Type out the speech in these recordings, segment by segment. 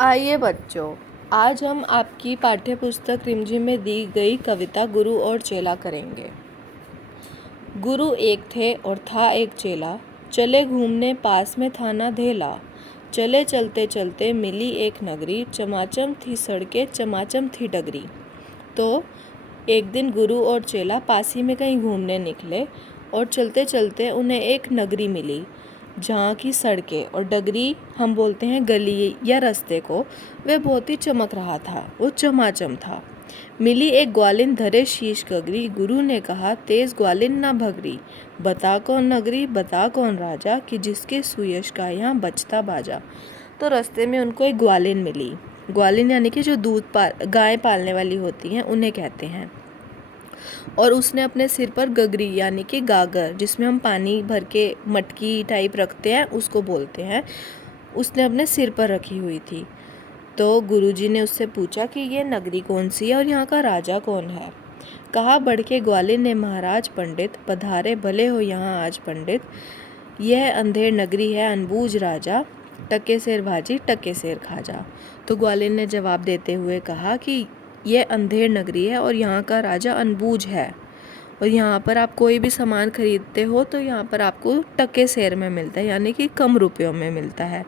आइए बच्चों, आज हम आपकी पाठ्य पुस्तक रिमझिम में दी गई कविता गुरु और चेला करेंगे। गुरु एक थे और था एक चेला, चले घूमने पास में था ना धेला। चले चलते चलते मिली एक नगरी, चमाचम थी सड़कें चमाचम थी डगरी। तो एक दिन गुरु और चेला पास ही में कहीं घूमने निकले और चलते चलते उन्हें एक नगरी मिली, जहाँ की सड़कें और डगरी हम बोलते हैं गली या रास्ते को, वह बहुत ही चमक रहा था, वो चमाचम था। मिली एक ग्वालिन धरे शीश गगरी, गुरु ने कहा तेज ग्वालिन ना भगरी। बता कौन नगरी बता कौन राजा, कि जिसके सुयश का यहाँ बजता बाजा। तो रास्ते में उनको एक ग्वालिन मिली। ग्वालिन यानी कि जो गाय पालने वाली होती हैं उन्हें कहते हैं। और उसने अपने सिर पर गगरी यानी कि गागर, जिसमें हम पानी भर के मटकी टाइप रखते हैं उसको बोलते हैं, उसने अपने सिर पर रखी हुई थी। तो गुरुजी ने उससे पूछा कि ये नगरी कौन सी है और यहाँ का राजा कौन है। कहा बढ़ के ग्वालिन ने महाराज पंडित, पधारे भले हो यहाँ आज पंडित। यह अंधेर नगरी है अनबूझ राजा, टके सेर भाजी टके सेर खाजा। तो ग्वालिन ने जवाब देते हुए कहा कि यह अंधेर नगरी है और यहाँ का राजा अनबूझ है, और यहाँ पर आप कोई भी सामान खरीदते हो तो यहाँ पर आपको टके सेर में मिलता है, यानी कि कम रुपयों में मिलता है।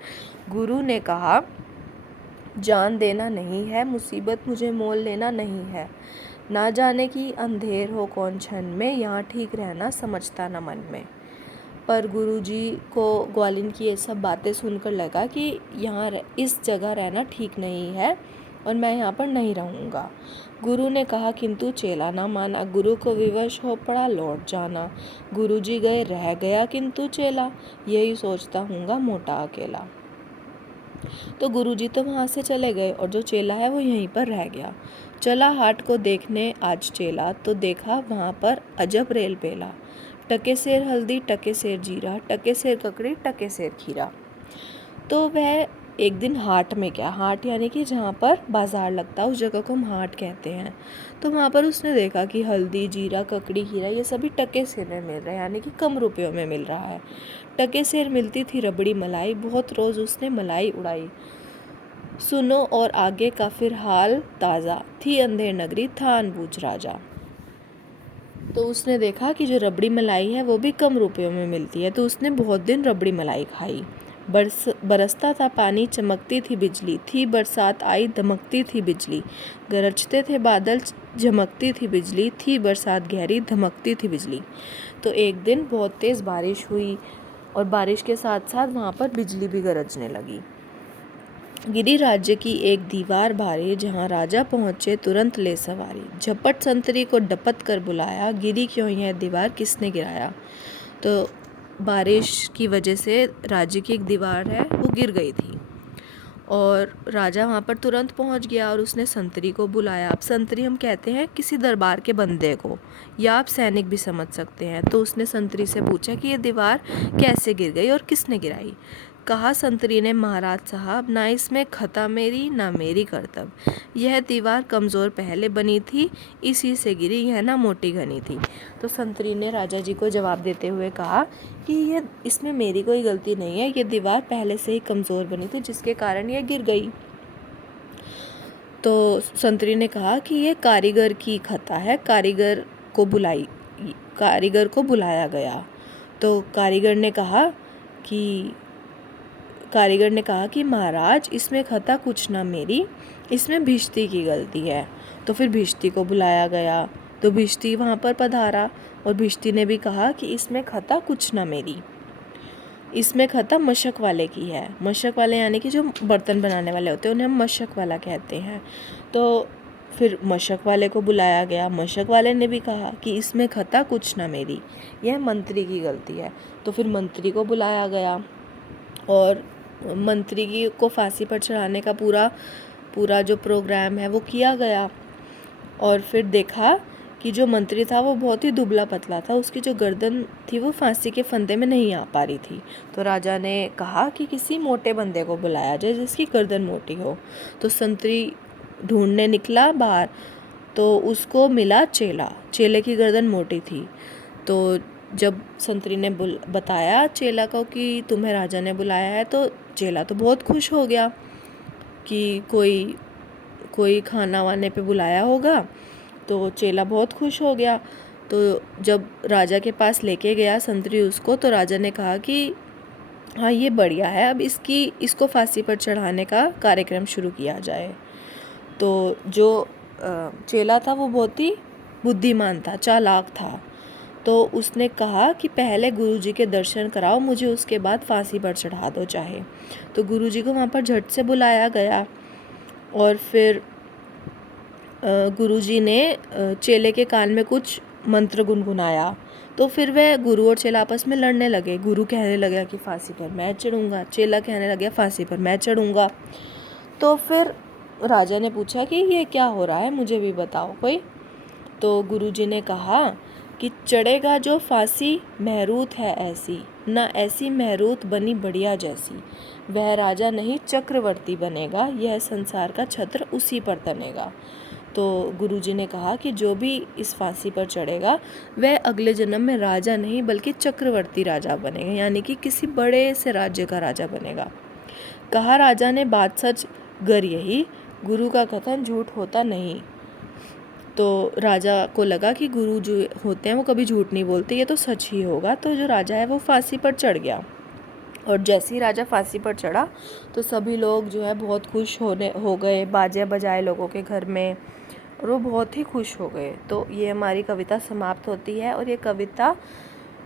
गुरु ने कहा जान देना नहीं है, मुसीबत मुझे मोल लेना नहीं है। ना जाने की अंधेर हो कौन क्षण में, यहाँ ठीक रहना समझता न मन में। पर गुरुजी को ग्वालिन की ये सब बातें सुनकर लगा कि यहाँ इस जगह रहना ठीक नहीं है और मैं यहाँ पर नहीं रहूँगा। गुरु ने कहा किंतु चेला ना माना, गुरु को विवश हो पड़ा लौट जाना। गुरुजी गए रह गया किंतु चेला, यही सोचता हूँगा मोटा अकेला। तो गुरुजी तो वहाँ से चले गए और जो चेला है वो यहीं पर रह गया। चला हाट को देखने आज चेला, तो देखा वहाँ पर अजब रेल पेला। टके सेर हल्दी टके सेर जीरा, टके सेर ककड़ी टके सेर खीरा। तो वह एक दिन हाट में गया। हाट यानी कि जहाँ पर बाजार लगता है उस जगह को हम हाट कहते हैं। तो वहाँ पर उसने देखा कि हल्दी जीरा ककड़ी खीरा ये सभी टके सेर में मिल रहा है, यानी कि कम रुपयों में मिल रहा है। टके सेर मिलती थी रबड़ी मलाई, बहुत रोज़ उसने मलाई उड़ाई। सुनो और आगे का फिर हाल ताज़ा, थी अंधेर नगरी था अनबूझ राजा। तो उसने देखा कि जो रबड़ी मलाई है वो भी कम रुपयों में मिलती है, तो उसने बहुत दिन रबड़ी मलाई खाई। बरसता था पानी चमकती थी बिजली, थी बरसात आई धमकती थी बिजली। गरजते थे बादल झमकती थी बिजली, थी बरसात गहरी धमकती थी बिजली। तो एक दिन बहुत तेज़ बारिश हुई और बारिश के साथ साथ वहाँ पर बिजली भी गरजने लगी। गिरी राज्य की एक दीवार भारी, जहाँ राजा पहुँचे तुरंत ले सवारी। झपट संतरी को डपट कर बुलाया, गिरी क्यों यह दीवार किसने गिराया। तो बारिश की वजह से राज्य की एक दीवार है वो गिर गई थी और राजा वहाँ पर तुरंत पहुँच गया और उसने संतरी को बुलाया। अब संतरी हम कहते हैं किसी दरबार के बंदे को, या आप सैनिक भी समझ सकते हैं। तो उसने संतरी से पूछा कि ये दीवार कैसे गिर गई और किसने गिराई। कहा संतरी ने महाराज साहब, ना इसमें खता मेरी ना मेरी कर्तव्य। यह दीवार कमज़ोर पहले बनी थी, इसी से गिरी, यह ना मोटी घनी थी। तो संतरी ने राजा जी को जवाब देते हुए कहा कि यह इसमें मेरी कोई गलती नहीं है, ये दीवार पहले से ही कमज़ोर बनी थी जिसके कारण यह गिर गई। तो संतरी ने कहा कि यह कारीगर की खता है, कारीगर को बुलाया गया। तो कारीगर ने कहा कि महाराज इसमें खता कुछ ना मेरी, इसमें भिश्ती की गलती है। तो फिर भिश्ती को बुलाया गया। तो भिश्ती वहाँ पर पधारा और भिश्ती ने भी कहा कि इसमें खता कुछ ना मेरी, इसमें खता मशक वाले की है। मशक वाले यानी कि जो बर्तन बनाने वाले होते हैं उन्हें हम मशक वाला कहते हैं। तो फिर मशक वाले को बुलाया गया। मशक वाले ने भी कहा कि इसमें खता कुछ ना मेरी, यह मंत्री की गलती है। तो फिर मंत्री को बुलाया गया और मंत्री को फांसी पर चढ़ाने का पूरा जो प्रोग्राम है वो किया गया। और फिर देखा कि जो मंत्री था वो बहुत ही दुबला पतला था, उसकी जो गर्दन थी वो फांसी के फंदे में नहीं आ पा रही थी। तो राजा ने कहा कि किसी मोटे बंदे को बुलाया जाए जिसकी गर्दन मोटी हो। तो संतरी ढूंढने निकला बाहर, तो उसको मिला चेला। चेले की गर्दन मोटी थी। तो जब संतरी ने बताया चेला को कि तुम्हें राजा ने बुलाया है, तो चेला तो बहुत खुश हो गया कि कोई खाना वाने पे बुलाया होगा। तो चेला बहुत खुश हो गया। तो जब राजा के पास लेके गया संतरी उसको, तो राजा ने कहा कि हाँ ये बढ़िया है, अब इसको फांसी पर चढ़ाने का कार्यक्रम शुरू किया जाए। तो जो चेला था वो बहुत ही बुद्धिमान था, चालाक था। तो उसने कहा कि पहले गुरुजी के दर्शन कराओ मुझे, उसके बाद फांसी पर चढ़ा दो चाहे। तो गुरुजी को वहाँ पर झट से बुलाया गया और फिर गुरुजी ने चेले के कान में कुछ मंत्र गुनगुनाया। तो फिर वह गुरु और चेला आपस में लड़ने लगे। गुरु कहने लगा कि फांसी पर मैं चढ़ूँगा, चेला कहने लगा फांसी पर मैं चढ़ूँगा। तो फिर राजा ने पूछा कि ये क्या हो रहा है, मुझे भी बताओ कोई। तो गुरुजी ने कहा कि चढ़ेगा जो फांसी महरूत है ऐसी, ना ऐसी महरूत बनी बढ़िया जैसी। वह राजा नहीं चक्रवर्ती बनेगा, यह संसार का छत्र उसी पर तनेगा। तो गुरुजी ने कहा कि जो भी इस फांसी पर चढ़ेगा वह अगले जन्म में राजा नहीं बल्कि चक्रवर्ती राजा बनेगा, यानी कि किसी बड़े से राज्य का राजा बनेगा। कहा राजा ने बात सच गर यही, गुरु का कथन झूठ होता नहीं। तो राजा को लगा कि गुरु जो होते हैं वो कभी झूठ नहीं बोलते, ये तो सच ही होगा। तो जो राजा है वो फांसी पर चढ़ गया। और जैसे ही राजा फांसी पर चढ़ा तो सभी लोग जो है बहुत खुश हो गए, बाजे बजाए लोगों के घर में, और वो बहुत ही खुश हो गए। तो ये हमारी कविता समाप्त होती है। और ये कविता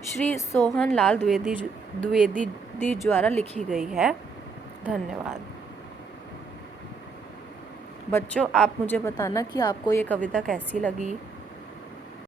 श्री सोहन लाल द्विवेदी द्वारा लिखी गई है। धन्यवाद। बच्चों, आप मुझे बताना कि आपको ये कविता कैसी लगी।